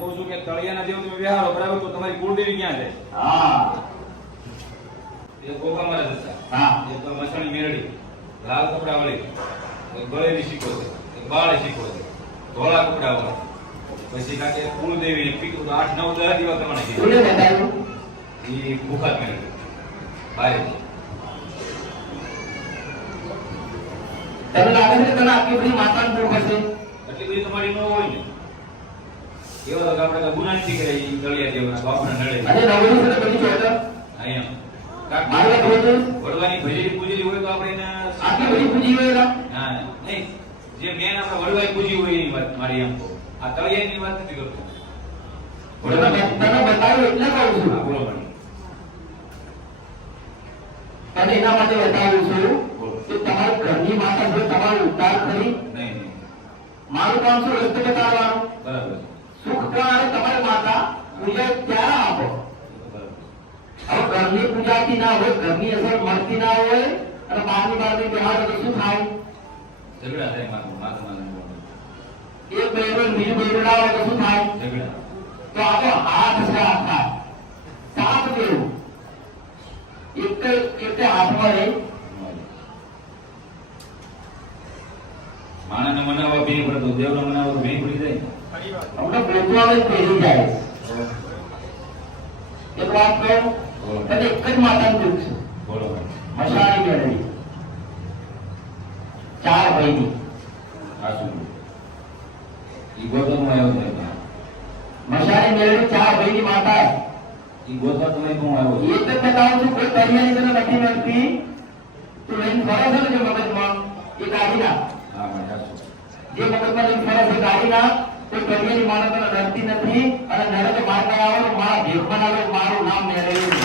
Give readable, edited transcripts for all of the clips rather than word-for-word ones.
કહું છું કે તળિયાના જેવું તમે વિહારો બરાબર તો તમારી કુળદેવી ક્યાં જાય? હા એક ગોગા મહારાજ હતા, હા એક મસાણી મેરડી, લાલ કપડા વાળી, એક ગળેલી શીખો છે, એક બાળ શીખો છે, ધોળા કપડા વાળા, પછી કાકે કુળદેવી પીકું તો 8 9 10 દિવસ તમને કીધું કોને બતાવ્યું? ઈ ભૂખા મેળવી બારે તને લાગે છે કે તને આટલી બધી માતાનું દુઃખ હશે? એટલી બધી તમારી ન હોય ને એવો તો આપણે ગુના નથી કરે ઈ તળિયા જેવા બાપના નડે અને નવરી છે તો બધી ચોદર અહીંયા કાક મારે બોલતો વડવાની ભજેલી પૂજેલી હોય તો આપણે એને આટલી બધી પૂજી હોય ના હા નહીં જે મેન આપણે વડવાઈ પૂજી હોય એની વાત મારી એમ કહો આ તળિયાની વાત નથી કરતો તને બતાવ્યું એટલે કહું છું. હા બોલો મને તને એના માટે બતાવું છું કે તમારા ઘરની માતા જો તમારો ઉદ્ધાર કરી નહીં નહીં મારું કામ શું રસ્તો બતાવવાનું બરાબર સુખ પ્રમાણે તમારી માતા પૂજા ક્યારે આપો. હવે ઘરની પૂજાતી ના હોય ઘરની અસર મળતી ના હોય અને બહારની બહાર તો શું થાય? ઝઘડા થાય માતા એક બહેરો બીજું બહેરું ના હોય તો શું થાય? ઝઘડા તો આપણો હાથ છે આખા સાત દેવું એક હાથમાં રહી માણસને મનાવવા ભેં પડતો દેવને મનાવવા તો ભેં પડી જાય હમણાં બોલવાનું જ પહેરી જાય. એક વાત કહું તને એક જ માતાનું દુઃખ છે બોલો મસાણી મેળવી 4 ભાઈની આ શું ઈ ગોતવામાં આવ્યો છે મસાણી મેળવી 4 ભાઈની માતા ઈ ગોતવા તમે કોણ આવ્યો એ તો બતાવું છું કોઈ તરિયાની તને નથી મળતી તું લઈને ફરે છે ને જે મગજમાં એ કાઢી નાખ. હા ભાઈ આ શું જે મગજમાં લઈને ફરે છે કાઢી નાખ. કોઈ તરિયાની માણસ તને નડતી નથી અને નડે તો માર ના આવે તો મારા ભેખમાં આવે મારું નામ મેળવેલું છે.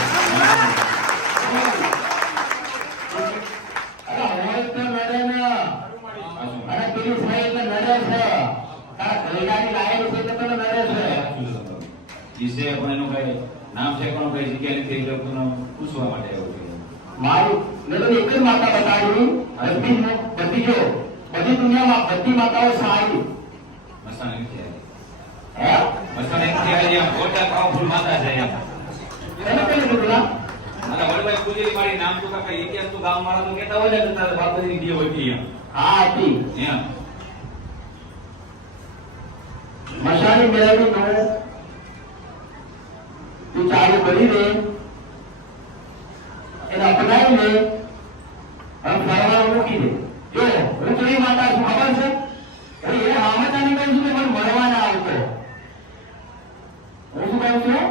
અરે હોય તો નડે ને અને પેલી થાય એટલે નડે છે. તારા ઘરડાની લાયક છે એટલે તને નડે છે. જીસે પણ એનું કઈ નામ છે પણ કઈ જગ્યા નથી એ લોકોને પૂછવા માટે આવ્યો છે મારું મેં તો એક જ માતા બતાવી બધી જો બધી દુનિયામાં બધી માતાઓ સારી મસાને નથી હે મસાને નથી આવી આમ ગોટા પાવફુલ માતા છે એમ એને કઈ દીધું અને વડવાઈ પૂજેલી મારી નામ તો કાકા ઇતિહાસ તો ગામ વાળા તો કહેતા હોય ને તારા બાપુજીની દીવ હતી એમ હા હતી એમ મસાની મેળવી તું ચાલુ કરી દે એને અપનાવી લે અને ફરવાનું મૂકી દે. જો હું કેવી માતા છું ખબર છે? એ હામતાની કહું છું કે મને મળવા ના આવતો. હું શું કહું છું?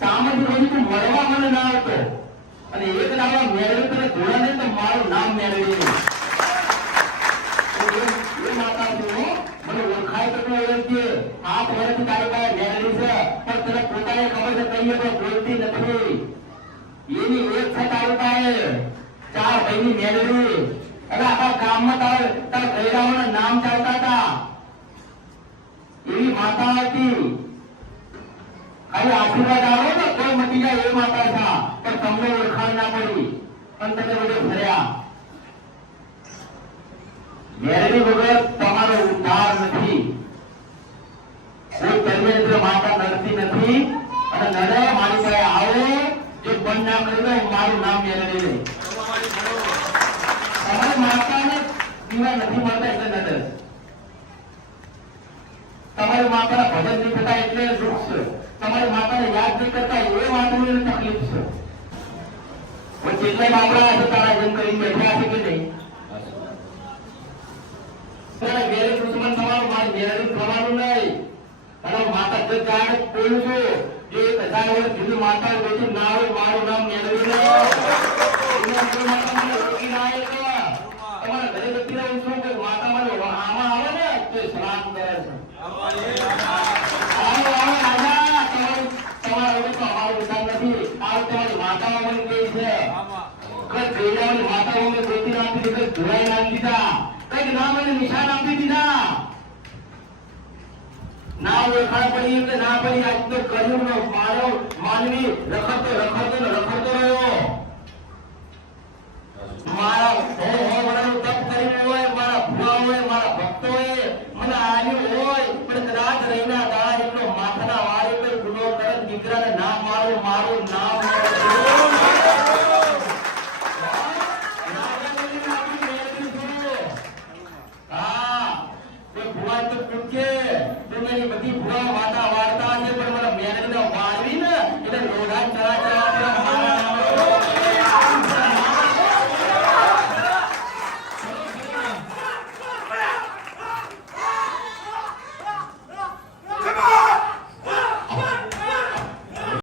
સામેથી કહું છું તું મળવા મને ના આવતો અને એક દાડો મેળવી તને ધોળા ને તો મારું નામ મેળવી દે. એ માતા છું મને ઓળખાય તો તું ઓળખજે. 8 વર્ષથી તારી પાસે મેળવી છે પણ તને પોતાને ખબર છે કહીએ તો બોલતી નથી. એની એક છે તારી પાસે 4 ભાઈની મેળવી અને આખા ગામમાં તારા ગયરાઓના નામ ચાલતા હતા. એવી માતા હતી. ખાલી આશીર્વાદ આવો ને કોઈ મટી જાય એ માતા હતા પણ તમને ઓળખાણ ના પડી પણ તમે બધે ફર્યા. મેળવી વગર તમારો ઉદ્ધાર નથી. કોઈ પરમેશ્વર માતા નડતી નથી અને નડે મારી પાસે આવો જો બંધ ના કરી દો મારું નામ મેળવી લે. તમારી માતાને પીવા નથી મળતા એટલે નડે. તમારી માતાના ભજન નહીં થતા એટલે દુઃખ છે. તમારી માતાને યાદ નહીં કરતા એ વાતની તકલીફ છે. પણ કેટલાય બાપડા હશે તારા જેમ કરી બેઠા છે કે નહીં? તારા ઘેરે દુશ્મન થવાનું મારી મેળવી થવાનું નહીં. અને માતા જે જાણે બોલું છું જે 1000 વર્ષ જૂની માતા બેઠી ના હોય મારું નામ મેળવી લે. તમારા ઘરે જતી રહું છું કે માતા મને આમાં આવે ને તો સલામ કરે છે. તમારા વગર તો અમારો વિચાર નથી. આ તમારી માતાઓ મને કહી છે ગઈડાઓની માતાઓ મેં ગોતી નાખી દીધી, ધોરાઈ નાખી દીધા, કઈક નામ અને નિશાન આપી દીધા. ના ઓળખાણ પડી એટલે ના પડી. આજ તો કલયુગનો માનવી રખડતો રહ્યો. મારા વર્ષનું તપ કરીને હોય, મારા ભૂવા હોય, મારા ભક્તો હોય, મને આવ્યું હોય પણ કદાચ રહીના દાડા એટલો માથાના મારું નામ લો છો. નાગરાજની નામની મેળવી છું. હા તે ભુવા તો પૂછે તો મેરી બધી ભુવા વાત